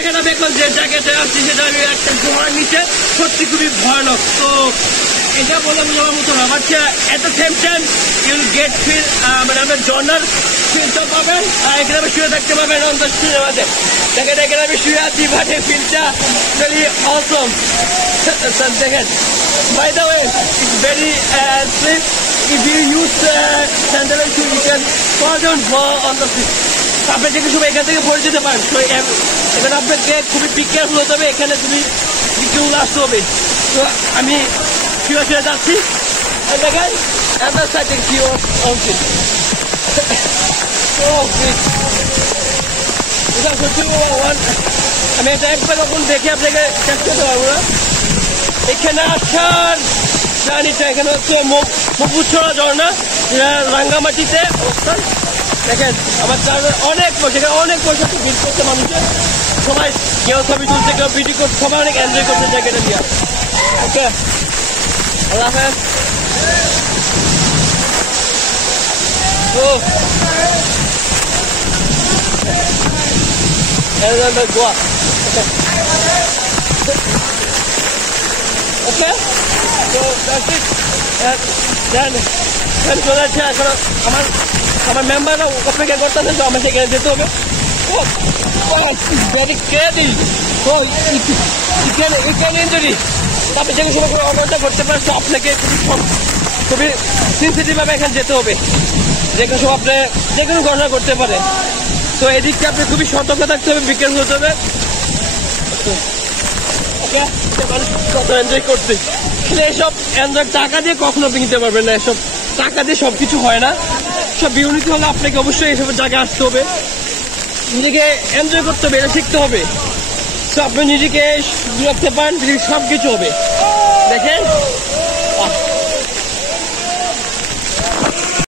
এখানে দেখুন যে জায়গাটা আসছি সেটা একটা গুহার নিচে সত্যি খুবই ভয়ানক। তো এটা বলে বোঝানোর মতো না, but at the same time you'll get feel, মানে আপনার ঝর্নার ফিলটা পাবেন আর এখানে আপনি শুয়ে থাকতে পাবেন অন্তর শুয়ে মাঝে। দেখেন এখানে আমি শুয়ে আছি, বাট এই ফিলটা ভেরি অসম। দেখেন, by the way it's very slip. If you use sandal shoe, you can fall down on the field. আপনি যে কিছু এখান থেকে পড়ে যেতে পারেন। তো এখানে আপনাকে খুবই কেয়ারফুল হতে হবে, এখানে খুবই কেউ আসতে হবে। তো আমি শুয়ে শুয়ে যাচ্ছি, দেখেন আপনার সাইডে কি অংশে আমি এটা একবার কখন দেখে আপনাকে চেক করতে পারবো না। এখানে আসার জানিটা এখানে হচ্ছে মপুছড়া ঝর্ণা, রাঙ্গামাটিতে অবস্থান। দেখেন আমার চারজন অনেক পয়সা, এখানে অনেক পয়সা ভিড় করছে মানুষের, সবাই কেউ ছবি তুলছে, কেউ ভিডিও করছে, সবাই অনেক এনজয় করছে জায়গাটা দিয়ে। ওকে, আল্লাহ হাফেজ। গোয়া ওকে, তো চলে যাচ্ছে। এখন আমার মেম্বাররা অপেক্ষা করতেছে, তো আমার সেখানে যেতে হবে। ভেরি ক্রেজি, তো ইঞ্জুরি আপনি যে কোনো সময় অর্ডারটা করতে পারেন, তো আপনাকে খুবই সেন্সিটিভভাবে এখানে যেতে হবে। যে কোনো সময় আপনি যে কোনো ঘটনা করতে পারে, তো এদিকটা আপনি খুবই সতর্ক থাকতে হবে, বিকেল হতে হবে। কত এনজয় করতে, এসব এনজয় টাকা দিয়ে কখনো কিনতে পারবেন না, এসব টাকা দিয়ে সবকিছু হয় না। সব বিউনিটি হলে আপনাকে অবশ্যই এইসব জায়গায় আসতে হবে, নিজেকে এনজয় করতে হবে, এটা শিখতে হবে। তো আপনি নিজেকে রাখতে পারেন, সব কিছু হবে। দেখেন